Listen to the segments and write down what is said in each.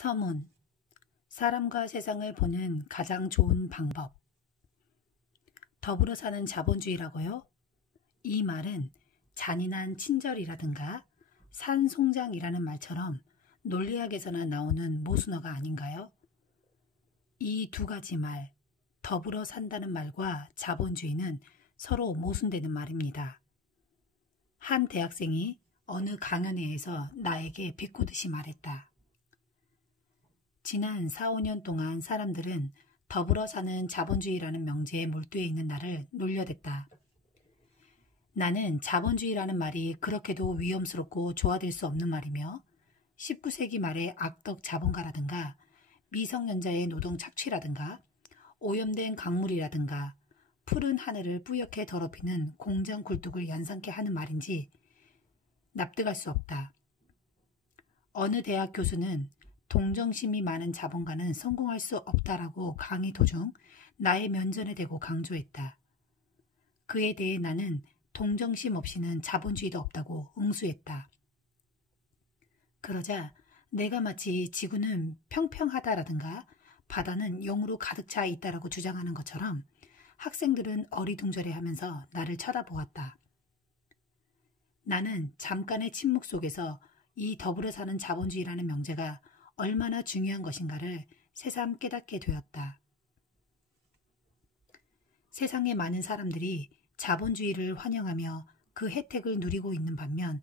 서문, 사람과 세상을 보는 가장 좋은 방법. 더불어 사는 자본주의라고요? 이 말은 잔인한 친절이라든가 산송장이라는 말처럼 논리학에서나 나오는 모순어가 아닌가요? 이 두 가지 말, 더불어 산다는 말과 자본주의는 서로 모순되는 말입니다. 한 대학생이 어느 강연회에서 나에게 비꼬듯이 말했다. 지난 4, 5년 동안 사람들은 더불어 사는 자본주의라는 명제에 몰두해 있는 나를 놀려댔다. 나는 자본주의라는 말이 그렇게도 위험스럽고 조아될 수 없는 말이며 19세기 말의 악덕 자본가라든가 미성년자의 노동 착취라든가 오염된 강물이라든가 푸른 하늘을 뿌옇게 더럽히는 공장 굴뚝을 연상케 하는 말인지 납득할 수 없다. 어느 대학 교수는 동정심이 많은 자본가는 성공할 수 없다라고 강의 도중 나의 면전에 대고 강조했다. 그에 대해 나는 동정심 없이는 자본주의도 없다고 응수했다. 그러자 내가 마치 지구는 평평하다라든가 바다는 용으로 가득 차 있다라고 주장하는 것처럼 학생들은 어리둥절해하면서 나를 쳐다보았다. 나는 잠깐의 침묵 속에서 이 더불어 사는 자본주의라는 명제가 얼마나 중요한 것인가를 새삼 깨닫게 되었다. 세상의 많은 사람들이 자본주의를 환영하며 그 혜택을 누리고 있는 반면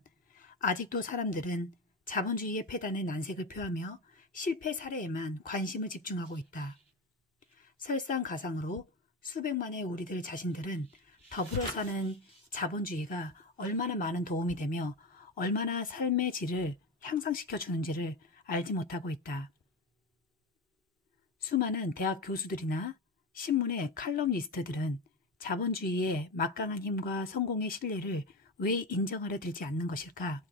아직도 사람들은 자본주의의 폐단의 난색을 표하며 실패 사례에만 관심을 집중하고 있다. 설상가상으로 수백만의 우리들 자신들은 더불어 사는 자본주의가 얼마나 많은 도움이 되며 얼마나 삶의 질을 향상시켜 주는지를 알지 못하고 있다. 수많은 대학 교수들이나 신문의 칼럼니스트들은 자본주의의 막강한 힘과 성공의 신뢰를 왜 인정하려 들지 않는 것일까?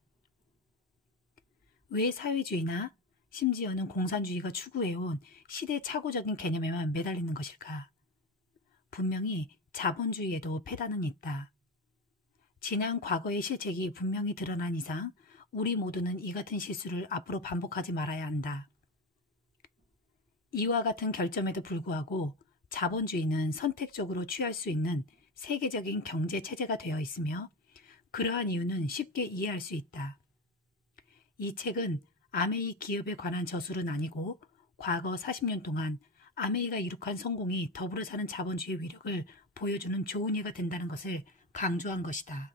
왜 사회주의나 심지어는 공산주의가 추구해온 시대착오적인 개념에만 매달리는 것일까? 분명히 자본주의에도 폐단은 있다. 지난 과거의 실책이 분명히 드러난 이상 우리 모두는 이 같은 실수를 앞으로 반복하지 말아야 한다. 이와 같은 결점에도 불구하고 자본주의는 선택적으로 취할 수 있는 세계적인 경제 체제가 되어 있으며 그러한 이유는 쉽게 이해할 수 있다. 이 책은 아메이 기업에 관한 저술은 아니고 과거 40년 동안 아메이가 이룩한 성공이 더불어 사는 자본주의의 위력을 보여주는 좋은 예가 된다는 것을 강조한 것이다.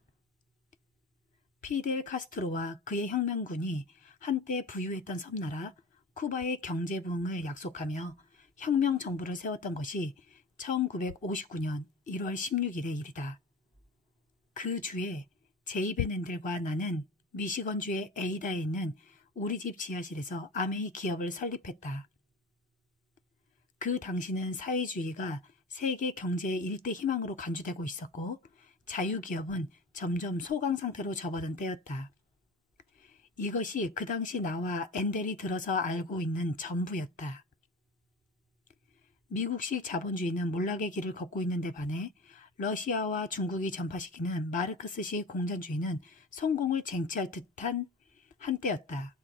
피델 카스트로와 그의 혁명군이 한때 부유했던 섬나라 쿠바의 경제 부흥을 약속하며 혁명 정부를 세웠던 것이 1959년 1월 16일의 일이다. 그 주에 제이벤 앤델과 나는 미시건주의 에이다에 있는 우리 집 지하실에서 아메이 기업을 설립했다. 그 당시는 사회주의가 세계 경제의 일대 희망으로 간주되고 있었고 자유기업은 점점 소강 상태로 접어든 때였다. 이것이 그 당시 나와 앤델이 들어서 알고 있는 전부였다. 미국식 자본주의는 몰락의 길을 걷고 있는 데 반해 러시아와 중국이 전파시키는 마르크스식 공산주의는 성공을 쟁취할 듯한 한때였다.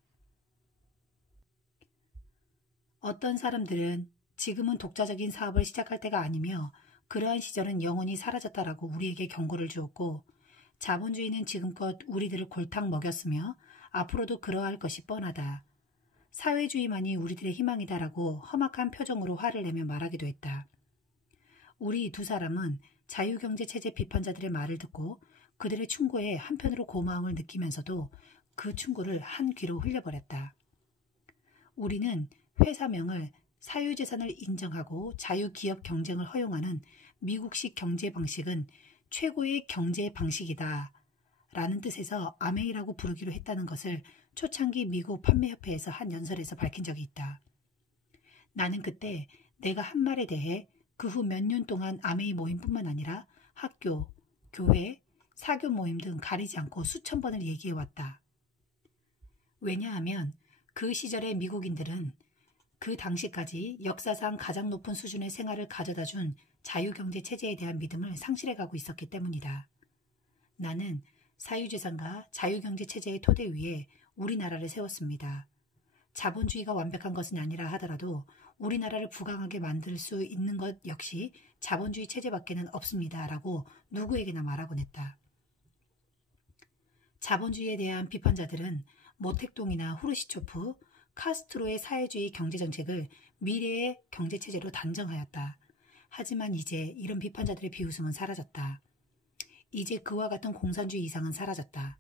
어떤 사람들은 지금은 독자적인 사업을 시작할 때가 아니며 그러한 시절은 영원히 사라졌다라고 우리에게 경고를 주었고 자본주의는 지금껏 우리들을 골탕 먹였으며 앞으로도 그러할 것이 뻔하다. 사회주의만이 우리들의 희망이다라고 험악한 표정으로 화를 내며 말하기도 했다. 우리 두 사람은 자유경제체제 비판자들의 말을 듣고 그들의 충고에 한편으로 고마움을 느끼면서도 그 충고를 한 귀로 흘려버렸다. 우리는 회사명을 사유재산을 인정하고 자유기업 경쟁을 허용하는 미국식 경제 방식은 최고의 경제 방식이다 라는 뜻에서 아메이라고 부르기로 했다는 것을 초창기 미국 판매협회에서 한 연설에서 밝힌 적이 있다. 나는 그때 내가 한 말에 대해 그 후 몇 년 동안 아메이 모임뿐만 아니라 학교, 교회, 사교 모임 등 가리지 않고 수천 번을 얘기해왔다. 왜냐하면 그 시절의 미국인들은 그 당시까지 역사상 가장 높은 수준의 생활을 가져다준 자유경제 체제에 대한 믿음을 상실해가고 있었기 때문이다. 나는 사유재산과 자유경제 체제의 토대 위에 우리나라를 세웠습니다. 자본주의가 완벽한 것은 아니라 하더라도 우리나라를 부강하게 만들 수 있는 것 역시 자본주의 체제밖에는 없습니다. 라고 누구에게나 말하곤 했다. 자본주의에 대한 비판자들은 모택동이나 후르시초프, 카스트로의 사회주의 경제정책을 미래의 경제체제로 단정하였다. 하지만 이제 이런 비판자들의 비웃음은 사라졌다. 이제 그와 같은 공산주의 이상은 사라졌다.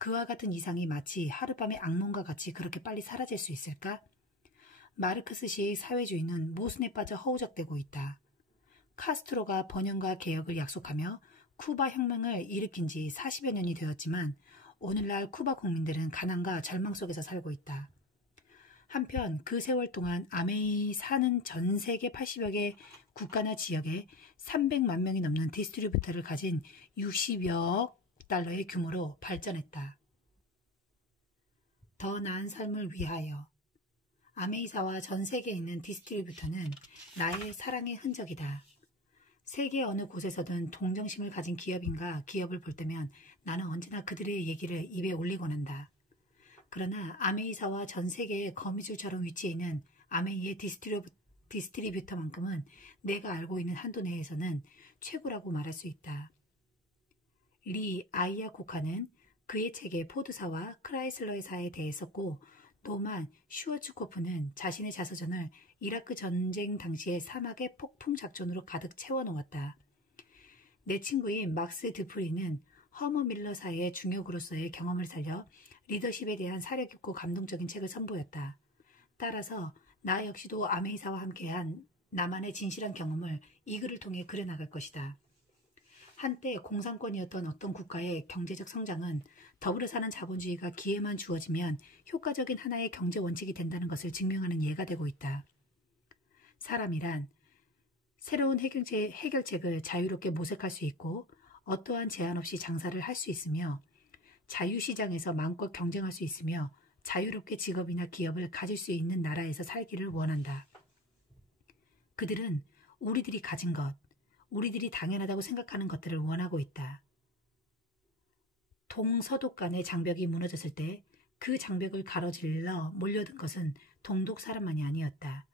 그와 같은 이상이 마치 하룻밤의 악몽과 같이 그렇게 빨리 사라질 수 있을까? 마르크스시의 사회주의는 모순에 빠져 허우적대고 있다. 카스트로가 번영과 개혁을 약속하며 쿠바 혁명을 일으킨 지 40여 년이 되었지만 오늘날 쿠바 국민들은 가난과 절망 속에서 살고 있다. 한편 그 세월 동안 아메이 사는 전 세계 80여 개 국가나 지역에 300만 명이 넘는 디스트리뷰터를 가진 60여 달러의 규모로 발전했다. 더 나은 삶을 위하여. 아메이사와 전 세계에 있는 디스트리뷰터는 나의 사랑의 흔적이다. 세계 어느 곳에서든 동정심을 가진 기업인가 기업을 볼 때면 나는 언제나 그들의 얘기를 입에 올리곤 한다. 그러나 아메이사와 전 세계의 거미줄처럼 위치해 있는 아메이의 디스트리뷰터만큼은 내가 알고 있는 한도 내에서는 최고라고 말할 수 있다. 리 아이아코카는 그의 책에 포드사와 크라이슬러사에 대해 썼고 노만 슈워츠코프는 자신의 자서전을 이라크 전쟁 당시의 사막의 폭풍 작전으로 가득 채워놓았다. 내 친구인 막스 드프리는 허머 밀러사의 중역으로서의 경험을 살려 리더십에 대한 사려 깊고 감동적인 책을 선보였다. 따라서 나 역시도 아메이사와 함께한 나만의 진실한 경험을 이 글을 통해 그려나갈 것이다. 한때 공산권이었던 어떤 국가의 경제적 성장은 더불어 사는 자본주의가 기회만 주어지면 효과적인 하나의 경제 원칙이 된다는 것을 증명하는 예가 되고 있다. 사람이란 새로운 해결책을 자유롭게 모색할 수 있고 어떠한 제한 없이 장사를 할 수 있으며 자유시장에서 마음껏 경쟁할 수 있으며 자유롭게 직업이나 기업을 가질 수 있는 나라에서 살기를 원한다. 그들은 우리들이 가진 것, 우리들이 당연하다고 생각하는 것들을 원하고 있다. 동서독 간의 장벽이 무너졌을 때 그 장벽을 가로질러 몰려든 것은 동독 사람만이 아니었다.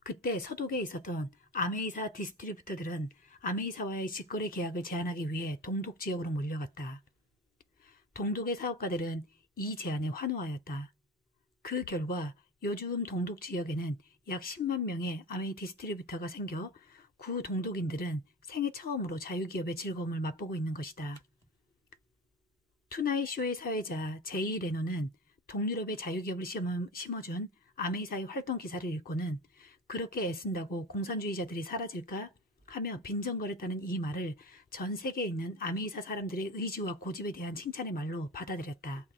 그때 서독에 있었던 아메이사 디스트리뷰터들은 아메이사와의 직거래 계약을 제한하기 위해 동독 지역으로 몰려갔다. 동독의 사업가들은 이 제안에 환호하였다. 그 결과 요즘 동독 지역에는 약 10만 명의 아메이 디스트리뷰터가 생겨 구 동독인들은 생애 처음으로 자유기업의 즐거움을 맛보고 있는 것이다. 투나잇 쇼의 사회자 제이 레노는 동유럽의 자유기업을 심어준 아메이사의 활동 기사를 읽고는 그렇게 애쓴다고 공산주의자들이 사라질까? 하며 빈정거렸다는 이 말을 전 세계에 있는 아메이사 사람들의 의지와 고집에 대한 칭찬의 말로 받아들였다.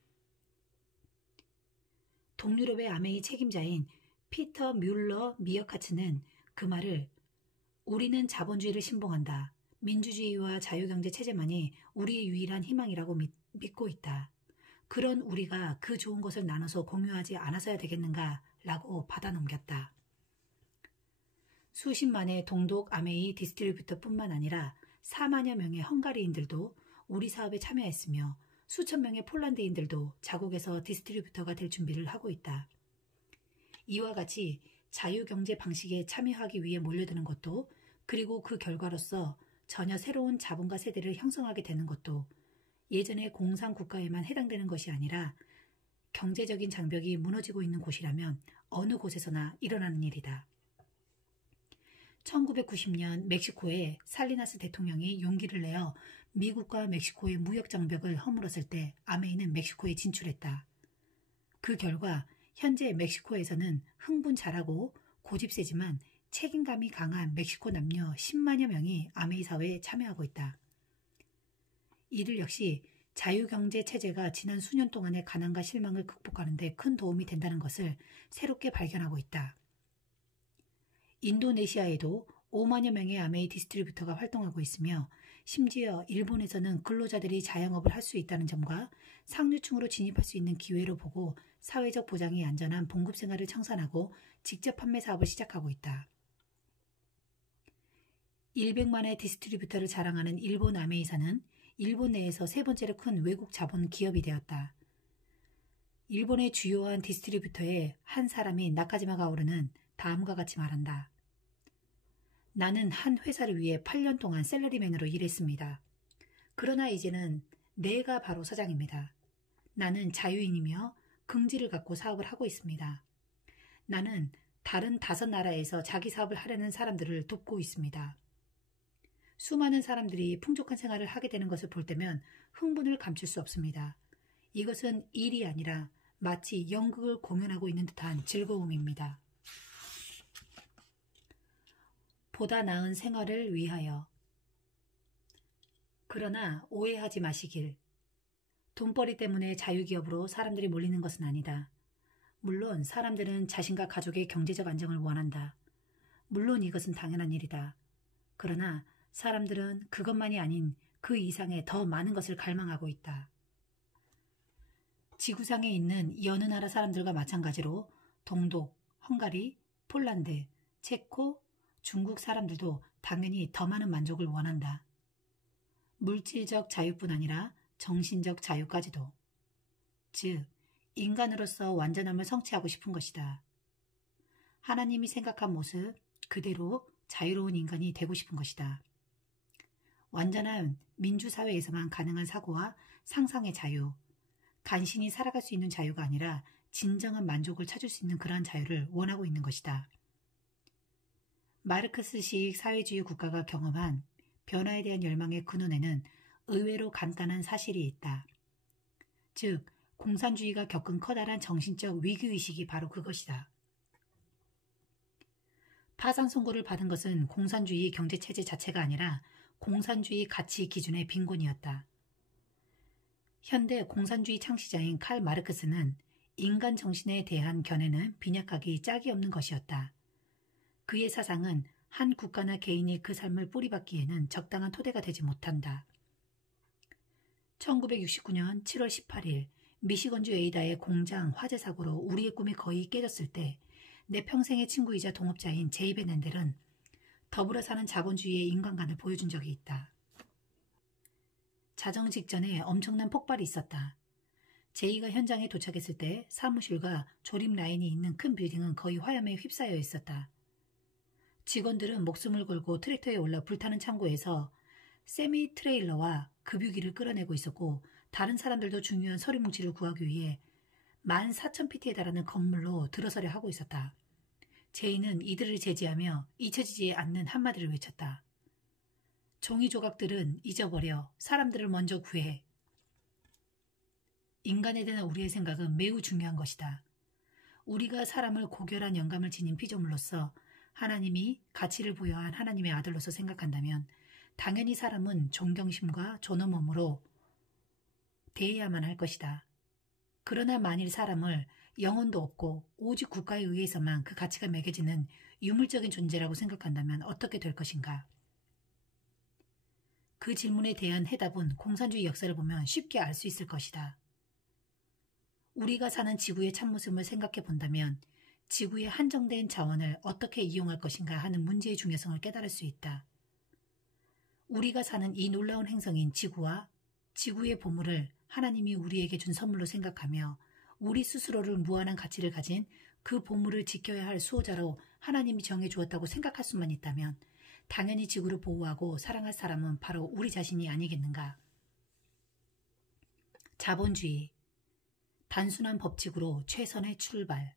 동유럽의 아메이 책임자인 피터 뮬러 미어카츠는 그 말을 우리는 자본주의를 신봉한다. 민주주의와 자유경제 체제만이 우리의 유일한 희망이라고 믿고 있다. 그런 우리가 그 좋은 것을 나눠서 공유하지 않아서야 되겠는가? 라고 받아넘겼다. 수십만의 동독 아메이 디스트리뷰터뿐만 아니라 4만여 명의 헝가리인들도 우리 사업에 참여했으며 수천 명의 폴란드인들도 자국에서 디스트리뷰터가 될 준비를 하고 있다. 이와 같이 자유경제 방식에 참여하기 위해 몰려드는 것도 그리고 그 결과로서 전혀 새로운 자본가 세대를 형성하게 되는 것도 예전의 공산국가에만 해당되는 것이 아니라 경제적인 장벽이 무너지고 있는 곳이라면 어느 곳에서나 일어나는 일이다. 1990년 멕시코에 살리나스 대통령이 용기를 내어 미국과 멕시코의 무역 장벽을 허물었을 때 아메이는 멕시코에 진출했다. 그 결과 현재 멕시코에서는 흥분 잘하고 고집세지만 책임감이 강한 멕시코 남녀 10만여 명이 아메이 사회에 참여하고 있다. 이들 역시 자유경제 체제가 지난 수년 동안의 가난과 실망을 극복하는 데 큰 도움이 된다는 것을 새롭게 발견하고 있다. 인도네시아에도 5만여 명의 아메이 디스트리뷰터가 활동하고 있으며 심지어 일본에서는 근로자들이 자영업을 할 수 있다는 점과 상류층으로 진입할 수 있는 기회로 보고 사회적 보장이 안전한 봉급 생활을 청산하고 직접 판매 사업을 시작하고 있다. 100만의 디스트리뷰터를 자랑하는 일본 아메이사는 일본 내에서 세 번째로 큰 외국 자본 기업이 되었다. 일본의 주요한 디스트리뷰터의 한 사람이 나카지마 가오르는 다음과 같이 말한다. 나는 한 회사를 위해 8년 동안 셀러리맨으로 일했습니다. 그러나 이제는 내가 바로 사장입니다. 나는 자유인이며 긍지를 갖고 사업을 하고 있습니다. 나는 다른 5나라에서 자기 사업을 하려는 사람들을 돕고 있습니다. 수많은 사람들이 풍족한 생활을 하게 되는 것을 볼 때면 흥분을 감출 수 없습니다. 이것은 일이 아니라 마치 연극을 공연하고 있는 듯한 즐거움입니다. 보다 나은 생활을 위하여. 그러나 오해하지 마시길. 돈벌이 때문에 자유기업으로 사람들이 몰리는 것은 아니다. 물론 사람들은 자신과 가족의 경제적 안정을 원한다. 물론 이것은 당연한 일이다. 그러나 사람들은 그것만이 아닌 그 이상의 더 많은 것을 갈망하고 있다. 지구상에 있는 여느 나라 사람들과 마찬가지로 동독, 헝가리, 폴란드, 체코, 중국 사람들도 당연히 더 많은 만족을 원한다. 물질적 자유뿐 아니라 정신적 자유까지도. 즉, 인간으로서 완전함을 성취하고 싶은 것이다. 하나님이 생각한 모습 그대로 자유로운 인간이 되고 싶은 것이다. 완전한 민주사회에서만 가능한 사고와 상상의 자유, 간신히 살아갈 수 있는 자유가 아니라 진정한 만족을 찾을 수 있는 그러한 자유를 원하고 있는 것이다. 마르크스식 사회주의 국가가 경험한 변화에 대한 열망의 근원에는 의외로 간단한 사실이 있다. 즉, 공산주의가 겪은 커다란 정신적 위기의식이 바로 그것이다. 파산 선고를 받은 것은 공산주의 경제체제 자체가 아니라 공산주의 가치 기준의 빈곤이었다. 현대 공산주의 창시자인 칼 마르크스는 인간 정신에 대한 견해는 빈약하기 짝이 없는 것이었다. 그의 사상은 한 국가나 개인이 그 삶을 뿌리박기에는 적당한 토대가 되지 못한다. 1969년 7월 18일 미시건주 에이다의 공장 화재 사고로 우리의 꿈이 거의 깨졌을 때 내 평생의 친구이자 동업자인 제이 베넨델은 더불어 사는 자본주의의 인간관을 보여준 적이 있다. 자정 직전에 엄청난 폭발이 있었다. 제이가 현장에 도착했을 때 사무실과 조립 라인이 있는 큰 빌딩은 거의 화염에 휩싸여 있었다. 직원들은 목숨을 걸고 트랙터에 올라 불타는 창고에서 세미 트레일러와 급유기를 끌어내고 있었고 다른 사람들도 중요한 서류 뭉치를 구하기 위해 14,000피트에 달하는 건물로 들어서려 하고 있었다. 제이는 이들을 제지하며 잊혀지지 않는 한마디를 외쳤다. 종이 조각들은 잊어버려 사람들을 먼저 구해. 인간에 대한 우리의 생각은 매우 중요한 것이다. 우리가 사람을 고결한 영감을 지닌 피조물로서 하나님이 가치를 부여한 하나님의 아들로서 생각한다면 당연히 사람은 존경심과 존엄함으로 대해야만 할 것이다. 그러나 만일 사람을 영혼도 없고 오직 국가에 의해서만 그 가치가 매겨지는 유물적인 존재라고 생각한다면 어떻게 될 것인가? 그 질문에 대한 해답은 공산주의 역사를 보면 쉽게 알 수 있을 것이다. 우리가 사는 지구의 참모습을 생각해 본다면 지구의 한정된 자원을 어떻게 이용할 것인가 하는 문제의 중요성을 깨달을 수 있다. 우리가 사는 이 놀라운 행성인 지구와 지구의 보물을 하나님이 우리에게 준 선물로 생각하며 우리 스스로를 무한한 가치를 가진 그 보물을 지켜야 할 수호자로 하나님이 정해주었다고 생각할 수만 있다면 당연히 지구를 보호하고 사랑할 사람은 바로 우리 자신이 아니겠는가. 자본주의, 단순한 법칙으로 최선의 출발.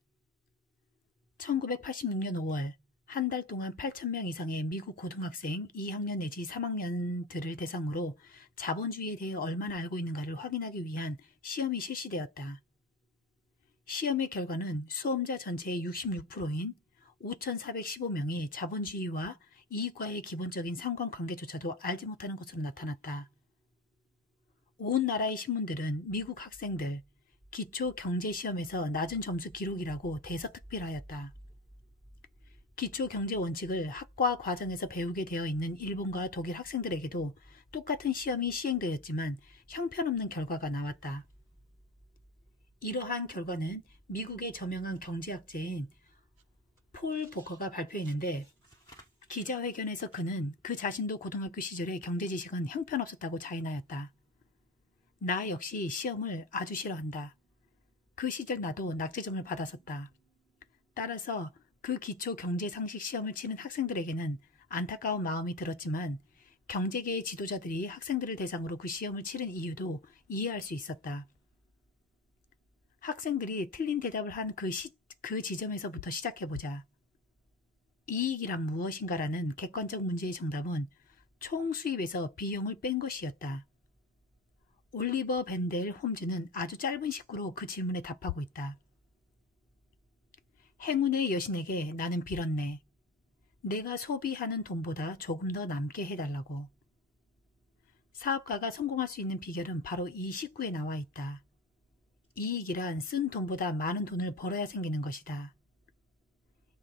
1986년 5월 한 달 동안 8,000명 이상의 미국 고등학생 2학년 내지 3학년들을 대상으로 자본주의에 대해 얼마나 알고 있는가를 확인하기 위한 시험이 실시되었다. 시험의 결과는 수험자 전체의 66%인 5,415명이 자본주의와 이익과의 기본적인 상관관계조차도 알지 못하는 것으로 나타났다. 온 나라의 신문들은 미국 학생들 기초경제시험에서 낮은 점수 기록이라고 대서특필하였다. 기초경제 원칙을 학과 과정에서 배우게 되어 있는 일본과 독일 학생들에게도 똑같은 시험이 시행되었지만 형편없는 결과가 나왔다. 이러한 결과는 미국의 저명한 경제학자인 폴 보커가 발표했는데 기자회견에서 그는 그 자신도 고등학교 시절의 경제 지식은 형편없었다고 자인하였다. 나 역시 시험을 아주 싫어한다. 그 시절 나도 낙제점을 받았었다. 따라서 그 기초 경제상식 시험을 치는 학생들에게는 안타까운 마음이 들었지만 경제계의 지도자들이 학생들을 대상으로 그 시험을 치른 이유도 이해할 수 있었다. 학생들이 틀린 대답을 한 그 지점에서부터 시작해보자. 이익이란 무엇인가라는 객관적 문제의 정답은 총 수입에서 비용을 뺀 것이었다. 올리버 벤델 홈즈는 아주 짧은 식구로 그 질문에 답하고 있다. 행운의 여신에게 나는 빌었네. 내가 소비하는 돈보다 조금 더 남게 해달라고. 사업가가 성공할 수 있는 비결은 바로 이 식구에 나와 있다. 이익이란 쓴 돈보다 많은 돈을 벌어야 생기는 것이다.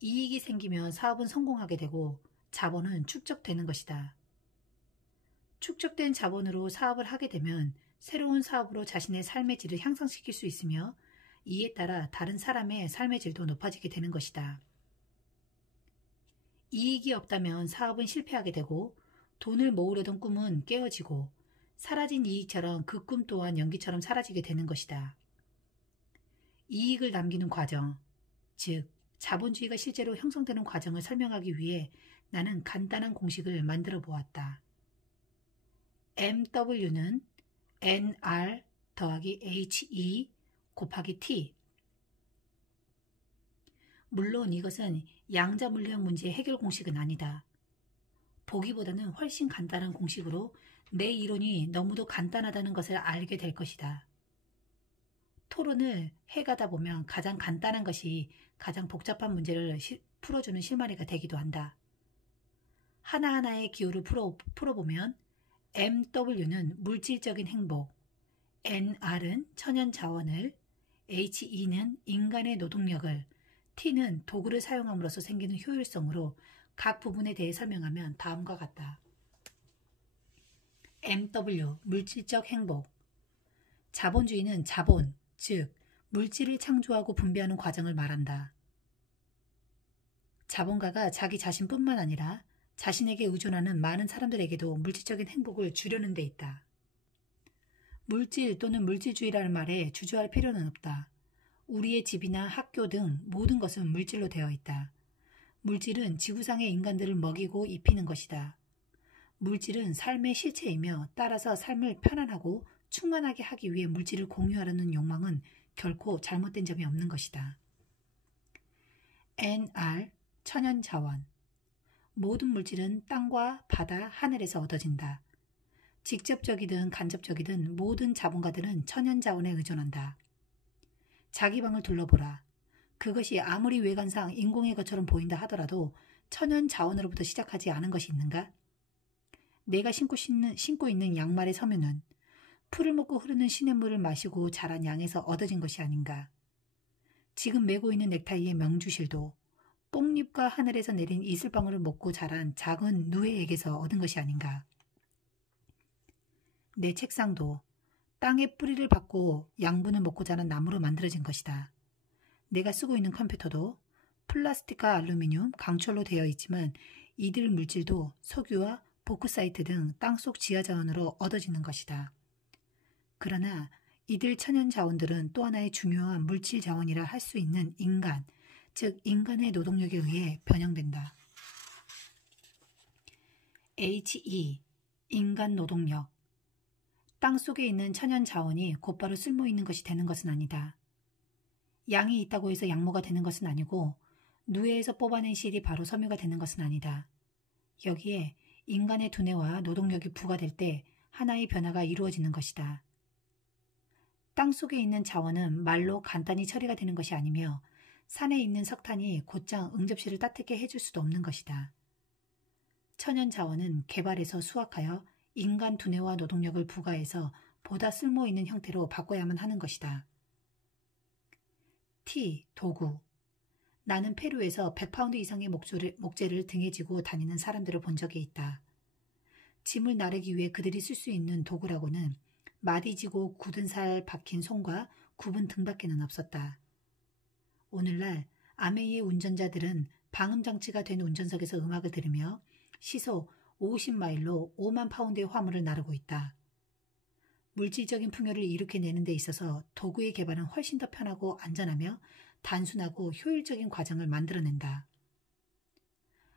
이익이 생기면 사업은 성공하게 되고 자본은 축적되는 것이다. 축적된 자본으로 사업을 하게 되면 새로운 사업으로 자신의 삶의 질을 향상시킬 수 있으며 이에 따라 다른 사람의 삶의 질도 높아지게 되는 것이다. 이익이 없다면 사업은 실패하게 되고 돈을 모으려던 꿈은 깨어지고 사라진 이익처럼 그 꿈 또한 연기처럼 사라지게 되는 것이다. 이익을 남기는 과정, 즉 자본주의가 실제로 형성되는 과정을 설명하기 위해 나는 간단한 공식을 만들어 보았다. MW는 NR 더하기 HE 곱하기 T. 물론 이것은 양자물리학 문제의 해결 공식은 아니다. 보기보다는 훨씬 간단한 공식으로 내 이론이 너무도 간단하다는 것을 알게 될 것이다. 토론을 해가다 보면 가장 간단한 것이 가장 복잡한 문제를 풀어주는 실마리가 되기도 한다. 하나하나의 기호를 풀어보면 MW는 물질적인 행복, NR은 천연자원을, HE는 인간의 노동력을, T는 도구를 사용함으로써 생기는 효율성으로 각 부분에 대해 설명하면 다음과 같다. MW, 물질적 행복. 자본주의는 자본, 즉 물질을 창조하고 분배하는 과정을 말한다. 자본가가 자기 자신뿐만 아니라 자신에게 의존하는 많은 사람들에게도 물질적인 행복을 주려는 데 있다. 물질 또는 물질주의라는 말에 주저할 필요는 없다. 우리의 집이나 학교 등 모든 것은 물질로 되어 있다. 물질은 지구상의 인간들을 먹이고 입히는 것이다. 물질은 삶의 실체이며 따라서 삶을 편안하고 충만하게 하기 위해 물질을 공유하려는 욕망은 결코 잘못된 점이 없는 것이다. NR, 천연자원. 모든 물질은 땅과 바다, 하늘에서 얻어진다. 직접적이든 간접적이든 모든 자본가들은 천연자원에 의존한다. 자기 방을 둘러보라. 그것이 아무리 외관상 인공의 것처럼 보인다 하더라도 천연자원으로부터 시작하지 않은 것이 있는가? 내가 신고 있는 양말의 섬유는 풀을 먹고 흐르는 시냇물을 마시고 자란 양에서 얻어진 것이 아닌가? 지금 메고 있는 넥타이의 명주실도 뽕잎과 하늘에서 내린 이슬방울을 먹고 자란 작은 누에에게서 얻은 것이 아닌가? 내 책상도 땅의 뿌리를 받고 양분을 먹고 자란 나무로 만들어진 것이다. 내가 쓰고 있는 컴퓨터도 플라스틱과 알루미늄, 강철로 되어 있지만 이들 물질도 석유와 보크사이트 등 땅속 지하자원으로 얻어지는 것이다. 그러나 이들 천연자원들은 또 하나의 중요한 물질 자원이라 할 수 있는 인간, 즉 인간의 노동력에 의해 변형된다. HE, 인간 노동력. 땅속에 있는 천연자원이 곧바로 쓸모있는 것이 되는 것은 아니다. 양이 있다고 해서 양모가 되는 것은 아니고 누에에서 뽑아낸 실이 바로 섬유가 되는 것은 아니다. 여기에 인간의 두뇌와 노동력이 부과될 때 하나의 변화가 이루어지는 것이다. 땅속에 있는 자원은 말로 간단히 처리가 되는 것이 아니며 산에 있는 석탄이 곧장 응접실을 따뜻하게 해줄 수도 없는 것이다. 천연자원은 개발해서 수확하여 인간 두뇌와 노동력을 부과해서 보다 쓸모있는 형태로 바꿔야만 하는 것이다. T. 도구. 나는 페루에서 100파운드 이상의 목재를 등에 지고 다니는 사람들을 본 적이 있다. 짐을 나르기 위해 그들이 쓸 수 있는 도구라고는 마디지고 굳은 살 박힌 손과 굽은 등밖에는 없었다. 오늘날 아메이의 운전자들은 방음장치가 된 운전석에서 음악을 들으며 시속 50마일로 5만 파운드의 화물을 나르고 있다. 물질적인 풍요를 일으켜내는 데 있어서 도구의 개발은 훨씬 더 편하고 안전하며 단순하고 효율적인 과정을 만들어낸다.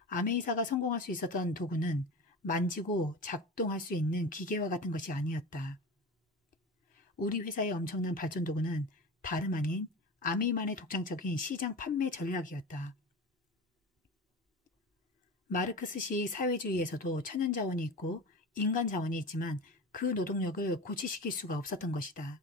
아메이사가 성공할 수 있었던 도구는 만지고 작동할 수 있는 기계와 같은 것이 아니었다. 우리 회사의 엄청난 발전 도구는 다름 아닌 아메이만의 독창적인 시장 판매 전략이었다. 마르크스식 사회주의에서도 천연자원이 있고 인간자원이 있지만 그 노동력을 고취시킬 수가 없었던 것이다.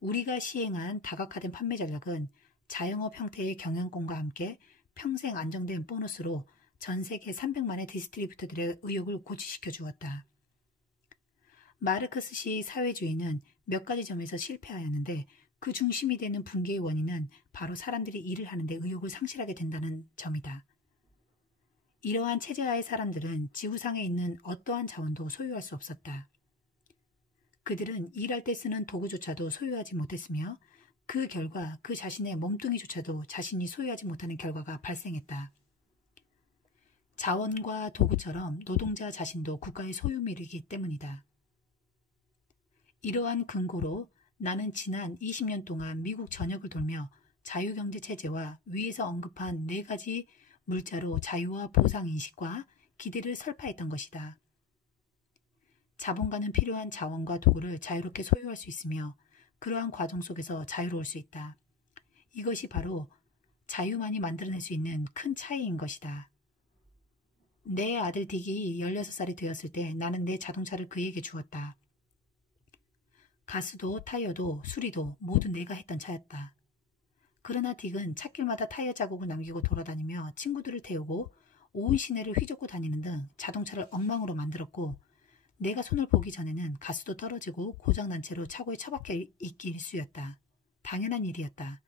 우리가 시행한 다각화된 판매 전략은 자영업 형태의 경영권과 함께 평생 안정된 보너스로 전 세계 300만의 디스트리뷰터들의 의욕을 고취시켜 주었다. 마르크스식 사회주의는 몇 가지 점에서 실패하였는데 그 중심이 되는 붕괴의 원인은 바로 사람들이 일을 하는데 의욕을 상실하게 된다는 점이다. 이러한 체제하의 사람들은 지구상에 있는 어떠한 자원도 소유할 수 없었다. 그들은 일할 때 쓰는 도구조차도 소유하지 못했으며 그 결과 그 자신의 몸뚱이조차도 자신이 소유하지 못하는 결과가 발생했다. 자원과 도구처럼 노동자 자신도 국가의 소유물이기 때문이다. 이러한 근거로 나는 지난 20년 동안 미국 전역을 돌며 자유경제체제와 위에서 언급한 4가지 물자로 자유와 보상인식과 기대를 설파했던 것이다. 자본가는 필요한 자원과 도구를 자유롭게 소유할 수 있으며 그러한 과정 속에서 자유로울 수 있다. 이것이 바로 자유만이 만들어낼 수 있는 큰 차이인 것이다. 내 아들 딕이 16살이 되었을 때 나는 내 자동차를 그에게 주었다. 가스도 타이어도 수리도 모두 내가 했던 차였다. 그러나 딕은 찻길마다 타이어 자국을 남기고 돌아다니며 친구들을 태우고 온 시내를 휘젓고 다니는 등 자동차를 엉망으로 만들었고 내가 손을 보기 전에는 가스도 떨어지고 고장난 채로 차고에 처박혀 있기 일쑤였다. 당연한 일이었다.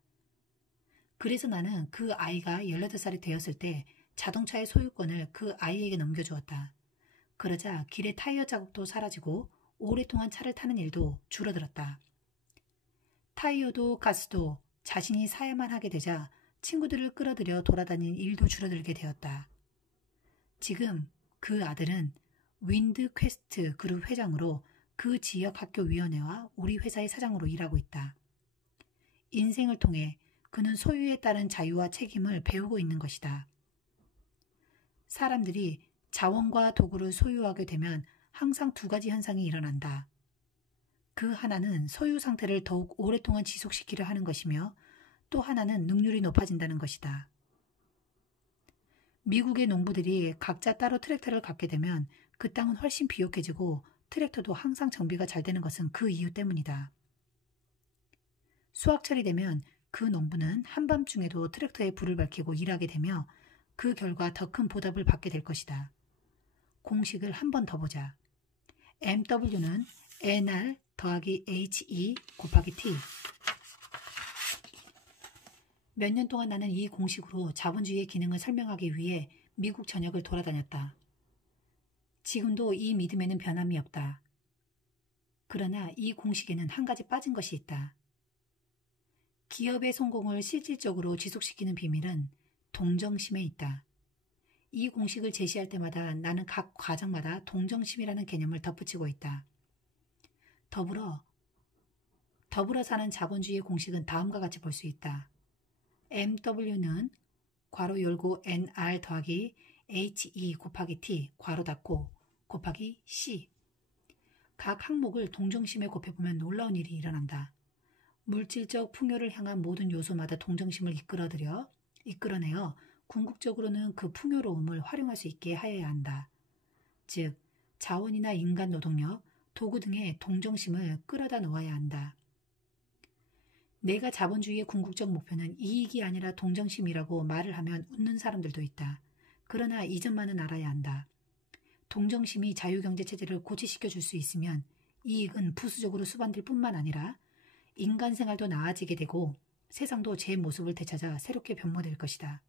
그래서 나는 그 아이가 18살이 되었을 때 자동차의 소유권을 그 아이에게 넘겨주었다. 그러자 길에 타이어 자국도 사라지고 오랫동안 차를 타는 일도 줄어들었다. 타이어도 가스도 자신이 사야만 하게 되자 친구들을 끌어들여 돌아다니는 일도 줄어들게 되었다. 지금 그 아들은 윈드 퀘스트 그룹 회장으로 그 지역 학교 위원회와 우리 회사의 사장으로 일하고 있다. 인생을 통해 그는 소유에 따른 자유와 책임을 배우고 있는 것이다. 사람들이 자원과 도구를 소유하게 되면 항상 2가지 현상이 일어난다. 그 하나는 소유 상태를 더욱 오랫동안 지속시키려 하는 것이며 또 하나는 능률이 높아진다는 것이다. 미국의 농부들이 각자 따로 트랙터를 갖게 되면 그 땅은 훨씬 비옥해지고 트랙터도 항상 정비가 잘 되는 것은 그 이유 때문이다. 수확철이 되면 그 농부는 한밤중에도 트랙터에 불을 밝히고 일하게 되며 그 결과 더 큰 보답을 받게 될 것이다. 공식을 한 번 더 보자. MW는 NR 더하기 HE 곱하기 T. 몇 년 동안 나는 이 공식으로 자본주의의 기능을 설명하기 위해 미국 전역을 돌아다녔다. 지금도 이 믿음에는 변함이 없다. 그러나 이 공식에는 한 가지 빠진 것이 있다. 기업의 성공을 실질적으로 지속시키는 비밀은 동정심에 있다. 이 공식을 제시할 때마다 나는 각 과정마다 동정심이라는 개념을 덧붙이고 있다. 더불어 사는 자본주의의 공식은 다음과 같이 볼 수 있다. MW는 괄호 열고 NR 더하기 HE 곱하기 T 괄호 닫고 곱하기 C. 각 항목을 동정심에 곱해보면 놀라운 일이 일어난다. 물질적 풍요를 향한 모든 요소마다 동정심을 이끌어내어 궁극적으로는 그 풍요로움을 활용할 수 있게 하여야 한다. 즉, 자원이나 인간 노동력, 도구 등의 동정심을 끌어다 놓아야 한다. 내가 자본주의의 궁극적 목표는 이익이 아니라 동정심이라고 말을 하면 웃는 사람들도 있다. 그러나 이 점만은 알아야 한다. 동정심이 자유경제체제를 고취시켜 줄 수 있으면 이익은 부수적으로 수반될 뿐만 아니라 인간 생활도 나아지게 되고 세상도 제 모습을 되찾아 새롭게 변모될 것이다.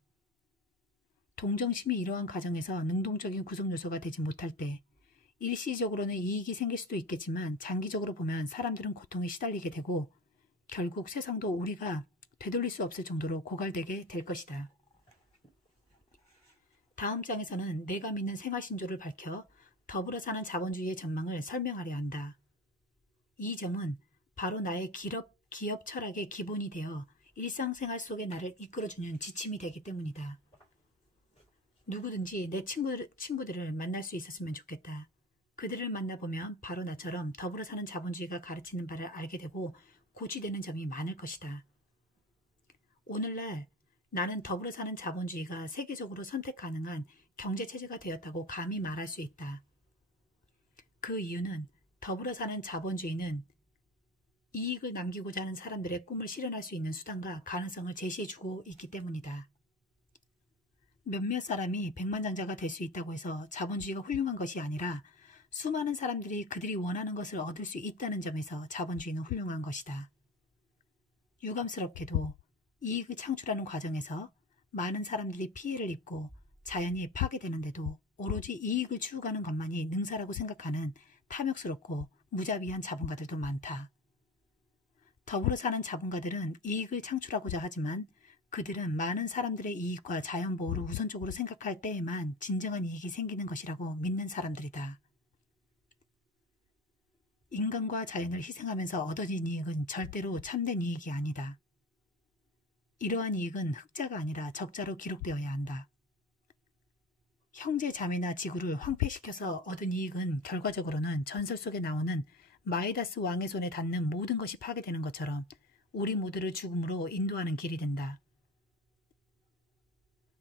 동정심이 이러한 과정에서 능동적인 구성 요소가 되지 못할 때 일시적으로는 이익이 생길 수도 있겠지만 장기적으로 보면 사람들은 고통에 시달리게 되고 결국 세상도 우리가 되돌릴 수 없을 정도로 고갈되게 될 것이다. 다음 장에서는 내가 믿는 생활신조를 밝혀 더불어 사는 자본주의의 전망을 설명하려 한다. 이 점은 바로 나의 기업 철학의 기본이 되어 일상생활 속에 나를 이끌어주는 지침이 되기 때문이다. 누구든지 내 친구들을 만날 수 있었으면 좋겠다. 그들을 만나보면 바로 나처럼 더불어 사는 자본주의가 가르치는 바를 알게 되고 고취되는 점이 많을 것이다. 오늘날 나는 더불어 사는 자본주의가 세계적으로 선택 가능한 경제체제가 되었다고 감히 말할 수 있다. 그 이유는 더불어 사는 자본주의는 이익을 남기고자 하는 사람들의 꿈을 실현할 수 있는 수단과 가능성을 제시해주고 있기 때문이다. 몇몇 사람이 백만장자가 될 수 있다고 해서 자본주의가 훌륭한 것이 아니라 수많은 사람들이 그들이 원하는 것을 얻을 수 있다는 점에서 자본주의는 훌륭한 것이다. 유감스럽게도 이익을 창출하는 과정에서 많은 사람들이 피해를 입고 자연이 파괴되는데도 오로지 이익을 추구하는 것만이 능사라고 생각하는 탐욕스럽고 무자비한 자본가들도 많다. 더불어 사는 자본가들은 이익을 창출하고자 하지만 그들은 많은 사람들의 이익과 자연보호를 우선적으로 생각할 때에만 진정한 이익이 생기는 것이라고 믿는 사람들이다. 인간과 자연을 희생하면서 얻어진 이익은 절대로 참된 이익이 아니다. 이러한 이익은 흑자가 아니라 적자로 기록되어야 한다. 형제 자매나 지구를 황폐시켜서 얻은 이익은 결과적으로는 전설 속에 나오는 마이다스 왕의 손에 닿는 모든 것이 파괴되는 것처럼 우리 모두를 죽음으로 인도하는 길이 된다.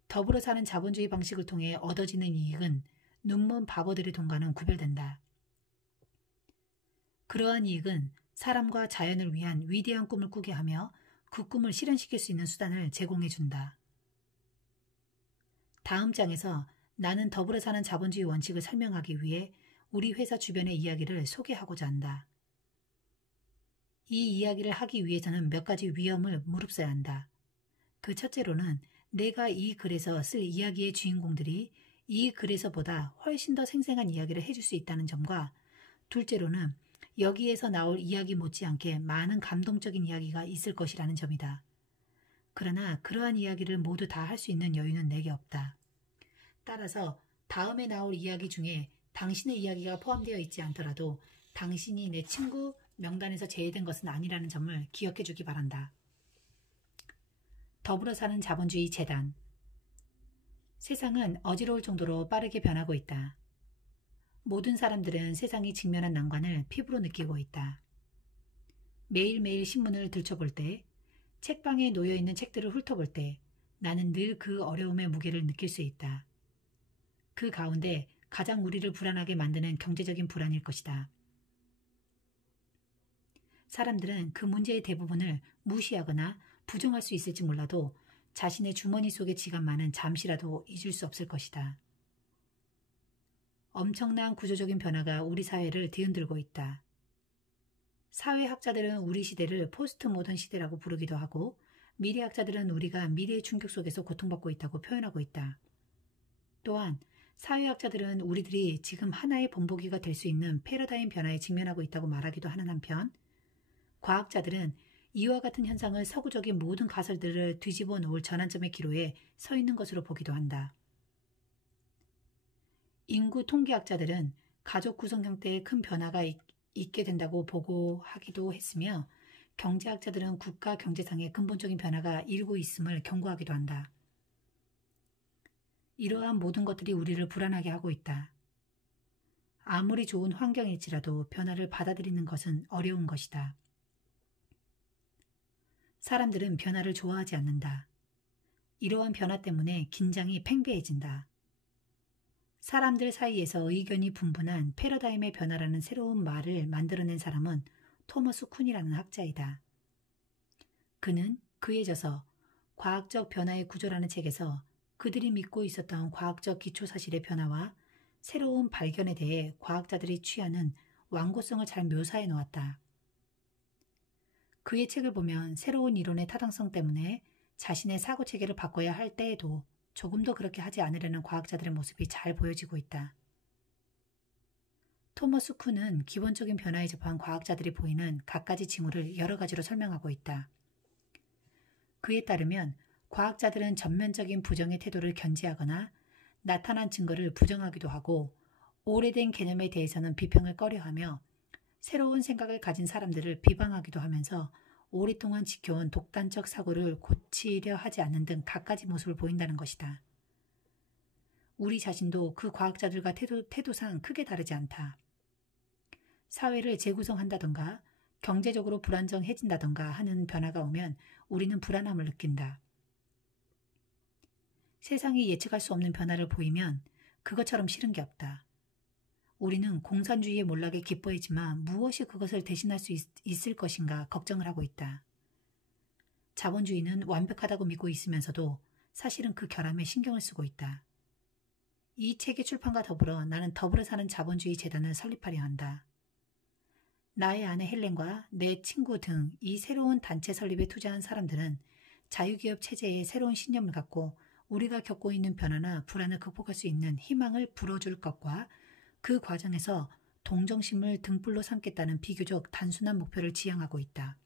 더불어 사는 자본주의 방식을 통해 얻어지는 이익은 눈먼 바보들의 돈과는 구별된다. 그러한 이익은 사람과 자연을 위한 위대한 꿈을 꾸게 하며 그 꿈을 실현시킬 수 있는 수단을 제공해준다. 다음 장에서 나는 더불어 사는 자본주의 원칙을 설명하기 위해 우리 회사 주변의 이야기를 소개하고자 한다. 이 이야기를 하기 위해서는 몇 가지 위험을 무릅써야 한다. 그 첫째로는 내가 이 글에서 쓸 이야기의 주인공들이 이 글에서보다 훨씬 더 생생한 이야기를 해줄 수 있다는 점과 둘째로는 여기에서 나올 이야기 못지않게 많은 감동적인 이야기가 있을 것이라는 점이다. 그러나 그러한 이야기를 모두 다 할 수 있는 여유는 내게 없다. 따라서 다음에 나올 이야기 중에 당신의 이야기가 포함되어 있지 않더라도 당신이 내 친구 명단에서 제외된 것은 아니라는 점을 기억해 주기 바란다. 더불어 사는 자본주의 재단. 세상은 어지러울 정도로 빠르게 변하고 있다. 모든 사람들은 세상이 직면한 난관을 피부로 느끼고 있다. 매일매일 신문을 들춰볼 때, 책방에 놓여있는 책들을 훑어볼 때 나는 늘 그 어려움의 무게를 느낄 수 있다. 그 가운데 가장 우리를 불안하게 만드는 경제적인 불안일 것이다. 사람들은 그 문제의 대부분을 무시하거나 부정할 수 있을지 몰라도 자신의 주머니 속의 지갑만은 잠시라도 잊을 수 없을 것이다. 엄청난 구조적인 변화가 우리 사회를 뒤흔들고 있다. 사회학자들은 우리 시대를 포스트 모던 시대라고 부르기도 하고 미래학자들은 우리가 미래의 충격 속에서 고통받고 있다고 표현하고 있다. 또한 사회학자들은 우리들이 지금 하나의 본보기가 될 수 있는 패러다임 변화에 직면하고 있다고 말하기도 하는 한편 과학자들은 이와 같은 현상을 서구적인 모든 가설들을 뒤집어 놓을 전환점의 기로에 서 있는 것으로 보기도 한다. 인구 통계학자들은 가족 구성 형태에 큰 변화가 있게 된다고 보고하기도 했으며 경제학자들은 국가 경제상의 근본적인 변화가 일고 있음을 경고하기도 한다. 이러한 모든 것들이 우리를 불안하게 하고 있다. 아무리 좋은 환경일지라도 변화를 받아들이는 것은 어려운 것이다. 사람들은 변화를 좋아하지 않는다. 이러한 변화 때문에 긴장이 팽배해진다. 사람들 사이에서 의견이 분분한 패러다임의 변화라는 새로운 말을 만들어낸 사람은 토머스 쿤이라는 학자이다. 그는 그에 져서 과학적 변화의 구조라는 책에서 그들이 믿고 있었던 과학적 기초사실의 변화와 새로운 발견에 대해 과학자들이 취하는 완고성을 잘 묘사해 놓았다. 그의 책을 보면 새로운 이론의 타당성 때문에 자신의 사고체계를 바꿔야 할 때에도 조금도 그렇게 하지 않으려는 과학자들의 모습이 잘 보여지고 있다. 토머스 쿤은 기본적인 변화에 접한 과학자들이 보이는 갖가지 징후를 여러 가지로 설명하고 있다. 그에 따르면 과학자들은 전면적인 부정의 태도를 견지하거나 나타난 증거를 부정하기도 하고 오래된 개념에 대해서는 비평을 꺼려하며 새로운 생각을 가진 사람들을 비방하기도 하면서 오랫동안 지켜온 독단적 사고를 고치려 하지 않는 등 갖가지 모습을 보인다는 것이다. 우리 자신도 그 과학자들과 태도상 크게 다르지 않다. 사회를 재구성한다던가 경제적으로 불안정해진다던가 하는 변화가 오면 우리는 불안함을 느낀다. 세상이 예측할 수 없는 변화를 보이면 그것처럼 싫은 게 없다. 우리는 공산주의의 몰락에 기뻐했지만 무엇이 그것을 대신할 수 있을 것인가 걱정을 하고 있다. 자본주의는 완벽하다고 믿고 있으면서도 사실은 그 결함에 신경을 쓰고 있다. 이 책의 출판과 더불어 나는 더불어 사는 자본주의 재단을 설립하려 한다. 나의 아내 헬렌과 내 친구 등 이 새로운 단체 설립에 투자한 사람들은 자유기업 체제에 새로운 신념을 갖고 우리가 겪고 있는 변화나 불안을 극복할 수 있는 희망을 불어줄 것과 그 과정에서 동정심을 등불로 삼겠다는 비교적 단순한 목표를 지향하고 있다.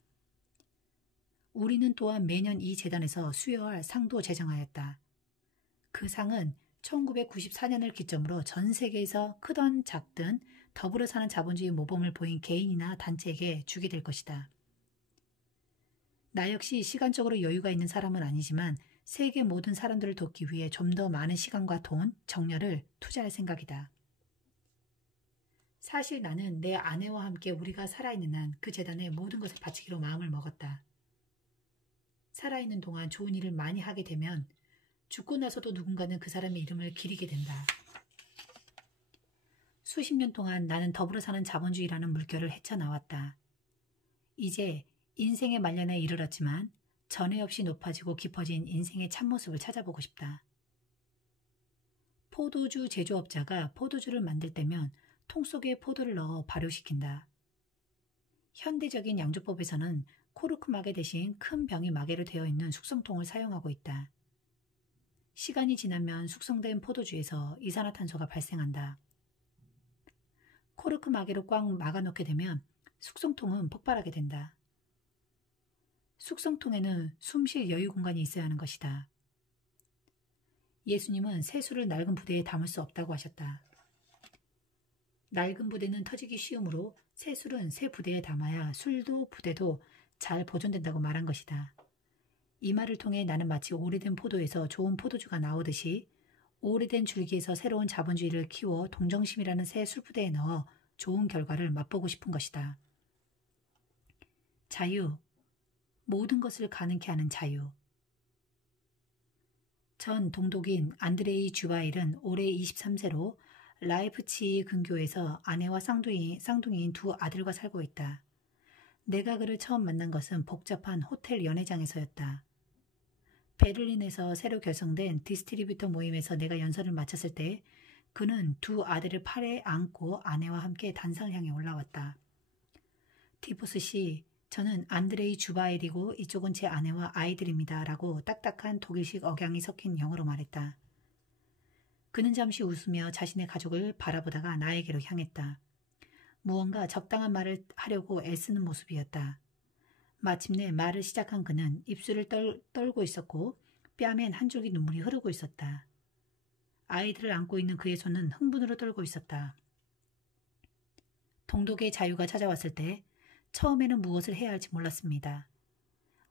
우리는 또한 매년 이 재단에서 수여할 상도 제정하였다. 그 상은 1994년을 기점으로 전 세계에서 크든 작든 더불어 사는 자본주의 모범을 보인 개인이나 단체에게 주게 될 것이다. 나 역시 시간적으로 여유가 있는 사람은 아니지만 세계 모든 사람들을 돕기 위해 좀 더 많은 시간과 돈, 정열을 투자할 생각이다. 사실 나는 내 아내와 함께 우리가 살아있는 한 그 재단에 모든 것을 바치기로 마음을 먹었다. 살아있는 동안 좋은 일을 많이 하게 되면 죽고 나서도 누군가는 그 사람의 이름을 기리게 된다. 수십 년 동안 나는 더불어 사는 자본주의라는 물결을 헤쳐나왔다. 이제 인생의 말년에 이르렀지만 전에 없이 높아지고 깊어진 인생의 참모습을 찾아보고 싶다. 포도주 제조업자가 포도주를 만들 때면 통 속에 포도를 넣어 발효시킨다. 현대적인 양조법에서는 코르크 마개 대신 큰 병이 마개로 되어 있는 숙성통을 사용하고 있다. 시간이 지나면 숙성된 포도주에서 이산화탄소가 발생한다. 코르크 마개로 꽉 막아놓게 되면 숙성통은 폭발하게 된다. 숙성통에는 숨쉴 여유 공간이 있어야 하는 것이다. 예수님은 새 술을 낡은 부대에 담을 수 없다고 하셨다. 낡은 부대는 터지기 쉬우므로 새 술은 새 부대에 담아야 술도 부대도 잘 보존된다고 말한 것이다. 이 말을 통해 나는 마치 오래된 포도에서 좋은 포도주가 나오듯이 오래된 줄기에서 새로운 자본주의를 키워 동정심이라는 새 술부대에 넣어 좋은 결과를 맛보고 싶은 것이다. 자유, 모든 것을 가능케 하는 자유. 전 동독인 안드레이 쥬바일은 올해 23세로 라이프치히 근교에서 아내와 쌍둥이인 두 아들과 살고 있다. 내가 그를 처음 만난 것은 복잡한 호텔 연회장에서였다. 베를린에서 새로 결성된 디스트리뷰터 모임에서 내가 연설을 마쳤을 때 그는 두 아들을 팔에 안고 아내와 함께 단상을 향해 올라왔다. 티포스 씨, 저는 안드레이 쥬바일이고 이쪽은 제 아내와 아이들입니다. 라고 딱딱한 독일식 억양이 섞인 영어로 말했다. 그는 잠시 웃으며 자신의 가족을 바라보다가 나에게로 향했다. 무언가 적당한 말을 하려고 애쓰는 모습이었다. 마침내 말을 시작한 그는 입술을 떨고 있었고 뺨엔 한 줄기 눈물이 흐르고 있었다. 아이들을 안고 있는 그의 손은 흥분으로 떨고 있었다. 동독의 자유가 찾아왔을 때 처음에는 무엇을 해야 할지 몰랐습니다.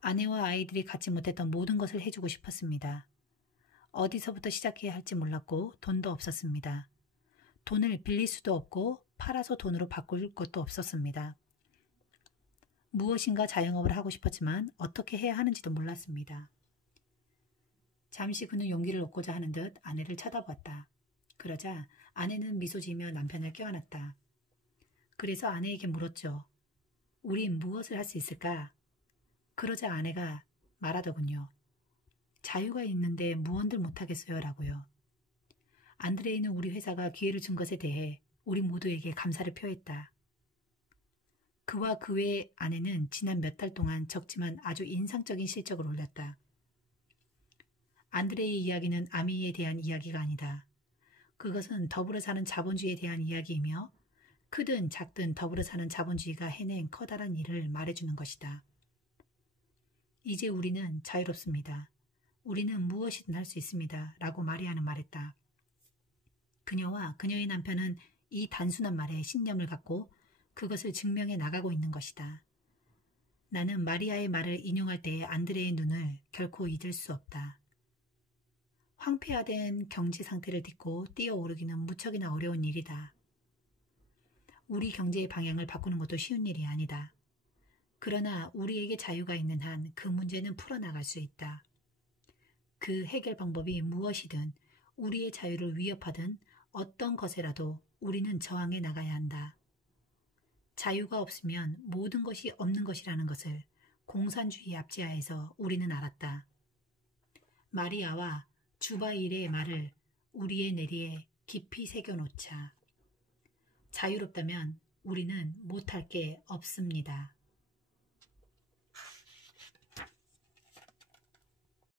아내와 아이들이 갖지 못했던 모든 것을 해주고 싶었습니다. 어디서부터 시작해야 할지 몰랐고 돈도 없었습니다. 돈을 빌릴 수도 없고 팔아서 돈으로 바꿀 것도 없었습니다. 무엇인가 자영업을 하고 싶었지만 어떻게 해야 하는지도 몰랐습니다. 잠시 그는 용기를 얻고자 하는 듯 아내를 쳐다봤다. 그러자 아내는 미소 지으며 남편을 껴안았다. 그래서 아내에게 물었죠. 우린 무엇을 할 수 있을까? 그러자 아내가 말하더군요. 자유가 있는데 무언들 못하겠어요 라고요. 안드레이는 우리 회사가 기회를 준 것에 대해 우리 모두에게 감사를 표했다. 그와 그 외의 아내는 지난 몇 달 동안 적지만 아주 인상적인 실적을 올렸다. 안드레이의 이야기는 아미에 대한 이야기가 아니다. 그것은 더불어 사는 자본주의에 대한 이야기이며 크든 작든 더불어 사는 자본주의가 해낸 커다란 일을 말해주는 것이다. 이제 우리는 자유롭습니다. 우리는 무엇이든 할 수 있습니다. 라고 마리아는 말했다. 그녀와 그녀의 남편은 이 단순한 말에 신념을 갖고 그것을 증명해 나가고 있는 것이다. 나는 마리아의 말을 인용할 때의 안드레의 눈을 결코 잊을 수 없다. 황폐화된 경제 상태를 딛고 뛰어오르기는 무척이나 어려운 일이다. 우리 경제의 방향을 바꾸는 것도 쉬운 일이 아니다. 그러나 우리에게 자유가 있는 한 그 문제는 풀어나갈 수 있다. 그 해결 방법이 무엇이든 우리의 자유를 위협하든 어떤 것에라도 우리는 저항해 나가야 한다. 자유가 없으면 모든 것이 없는 것이라는 것을 공산주의 압제하에서 우리는 알았다. 마리아와 주바일의 말을 우리의 내리에 깊이 새겨놓자. 자유롭다면 우리는 못할 게 없습니다.